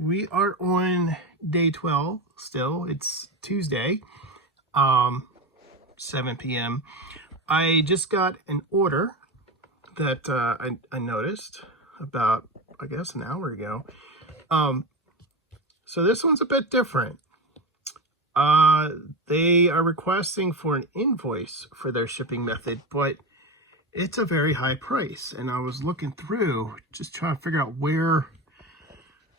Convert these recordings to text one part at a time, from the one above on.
We are on day 12 still. It's Tuesday, 7 p.m. I just got an order that I noticed about, I guess, an hour ago. So this one's a bit different. They are requesting for an invoice for their shipping method, but it's a very high price. And I was looking through, just trying to figure out where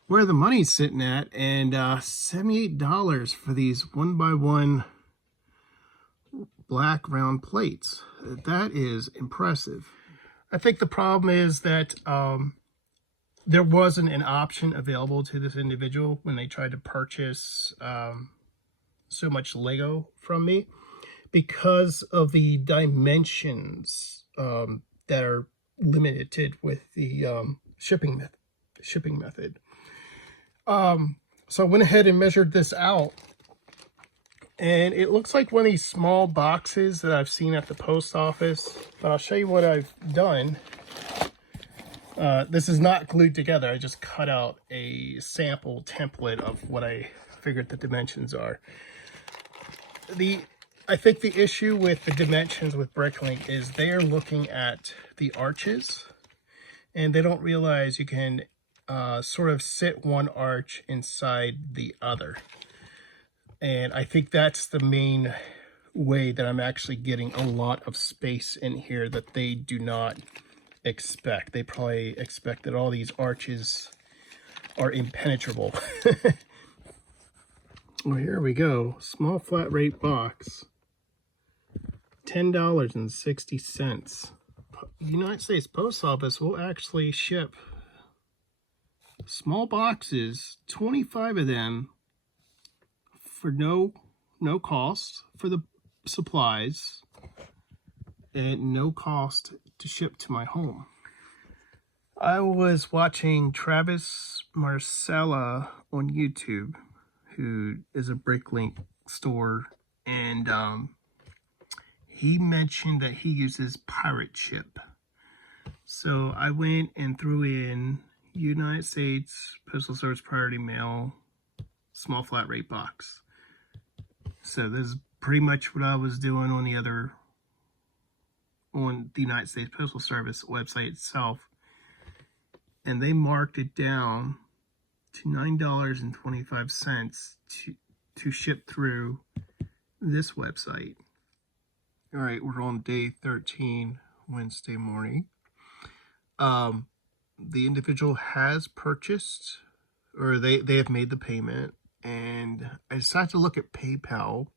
the money's sitting at, and $78 for these 1x1 black round plates. That is impressive. I think the problem is that there wasn't an option available to this individual when they tried to purchase so much Lego from me, because of the dimensions that are limited with the shipping method. So I went ahead and measured this out, and it looks like one of these small boxes that I've seen at the post office, but I'll show you what I've done. This is not glued together. I just cut out a sample template of what I figured the dimensions are. I think the issue with the dimensions with Bricklink is they are looking at the arches, and they don't realize you can sort of sit one arch inside the other. And I think that's the main way that I'm actually getting a lot of space in here that they do not expect. They probably expect that all these arches are impenetrable. Well, here we go. Small flat rate box, $10.60. United States Post Office will actually ship small boxes, 25 of them, for no cost for the supplies and no cost to ship to my home. I was watching Travis Marcella on YouTube, who is a Bricklink store, and he mentioned that he uses pirate ship. So I went and threw in United States Postal Service Priority Mail small flat rate box. So this is pretty much what I was doing on the United States Postal Service website itself, and they marked it down to $9.25 to ship through this website. All right, we're on day 13, Wednesday morning. The individual has purchased, or they have made the payment, and I decided to look at PayPal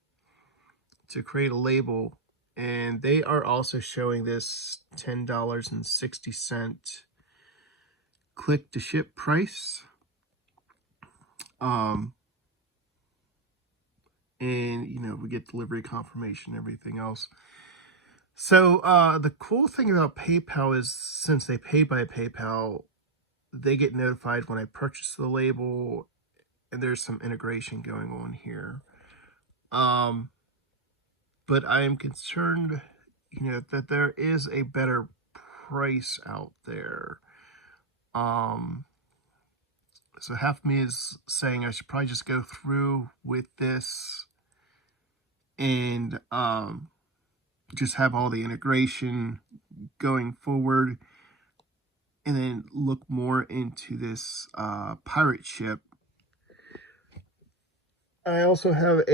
to create a label, and they are also showing this $10.60 click to ship price. And we get delivery confirmation and everything else. So the cool thing about PayPal is, since they pay by PayPal, they get notified when I purchase the label, and there's some integration going on here. But I am concerned, that there is a better price out there. So half of me is saying I should probably just go through with this and just have all the integration going forward, and then look more into this pirate ship. I also have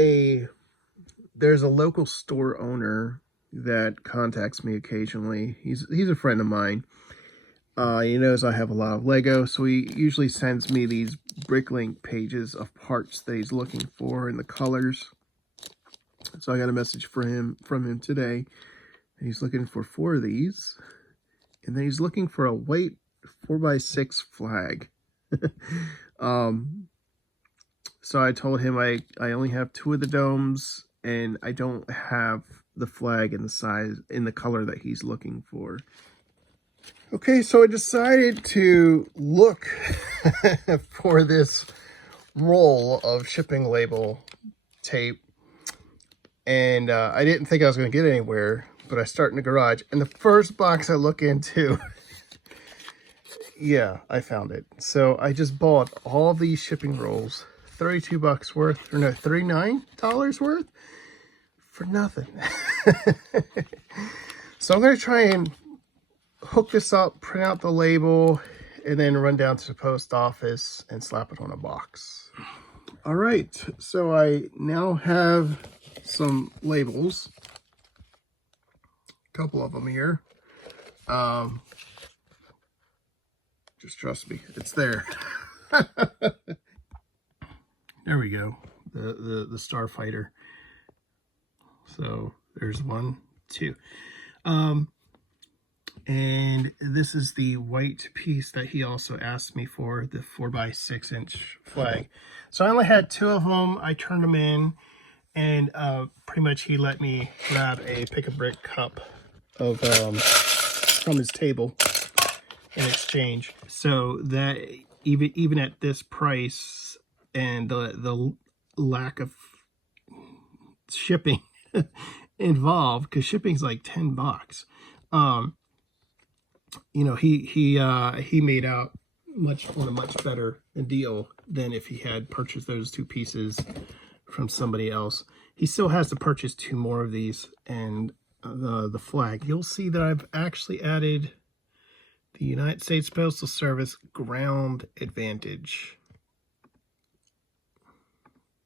there's a local store owner that contacts me occasionally. He's a friend of mine. He knows I have a lot of Lego, so he usually sends me these Bricklink pages of parts that he's looking for and the colors. So I got a message from him today. He's looking for 4 of these, and then he's looking for a white 4x6 flag. So I told him I only have 2 of the domes, and I don't have the flag in the size, in the color that he's looking for. Okay, so I decided to look for this roll of shipping label tape, and I didn't think I was going to get anywhere, but I start in the garage, and the first box I look into, Yeah, I found it. So I just bought all these shipping rolls, 32 bucks worth, or no, $39 worth for nothing. So I'm going to try and hook this up, print out the label, and then run down to the post office and slap it on a box. All right, so I now have some labels, a couple of them here. Just trust me, it's there. There we go, the Starfighter. So there's 1, 2. And this is the white piece that he also asked me for, the 4x6 inch flag. So I only had 2 of them. I turned them in, and pretty much he let me grab a pick-a-brick cup of from his table in exchange. So that even at this price and the lack of shipping involved, because shipping's like 10 bucks. You know, he made out on a much better deal than if he had purchased those 2 pieces from somebody else. He still has to purchase 2 more of these and the flag. You'll see that I've actually added the United States Postal Service ground advantage.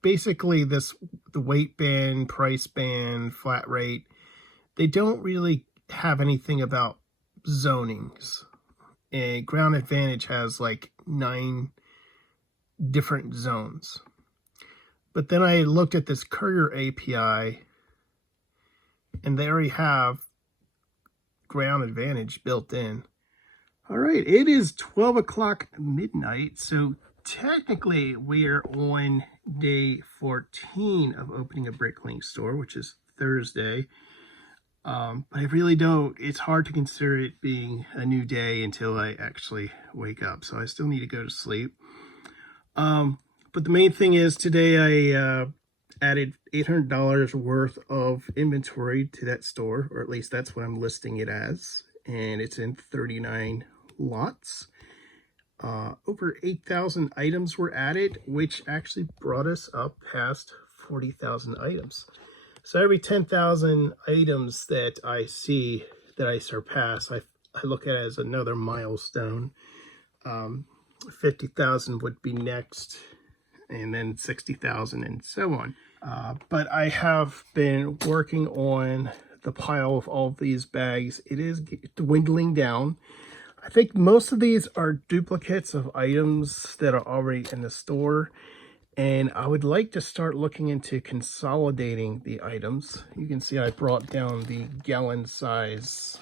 Basically, the weight band, price band, flat rate, they don't really have anything about zonings. And ground advantage has like 9 different zones. But then I looked at this courier API, and they already have ground advantage built in. All right, it is 12 o'clock midnight, so technically we are on day 14 of opening a Bricklink store, which is Thursday. But I really don't, it's hard to consider it being a new day until I actually wake up. So I still need to go to sleep. But the main thing is today I added $800 worth of inventory to that store, or at least that's what I'm listing it as. And it's in 39 lots. Over 8,000 items were added, which actually brought us up past 40,000 items. So every 10,000 items that I see that I surpass, I look at it as another milestone. 50,000 would be next, and then 60,000 and so on. But I have been working on the pile of all of these bags. It is dwindling down. I think most of these are duplicates of items that are already in the store. And I would like to start looking into consolidating the items. You can see I brought down the gallon size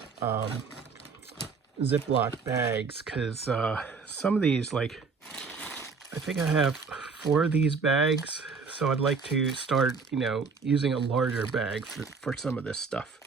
Ziploc bags because some of these, like, I think I have 4 of these bags. So I'd like to start, you know, using a larger bag for some of this stuff.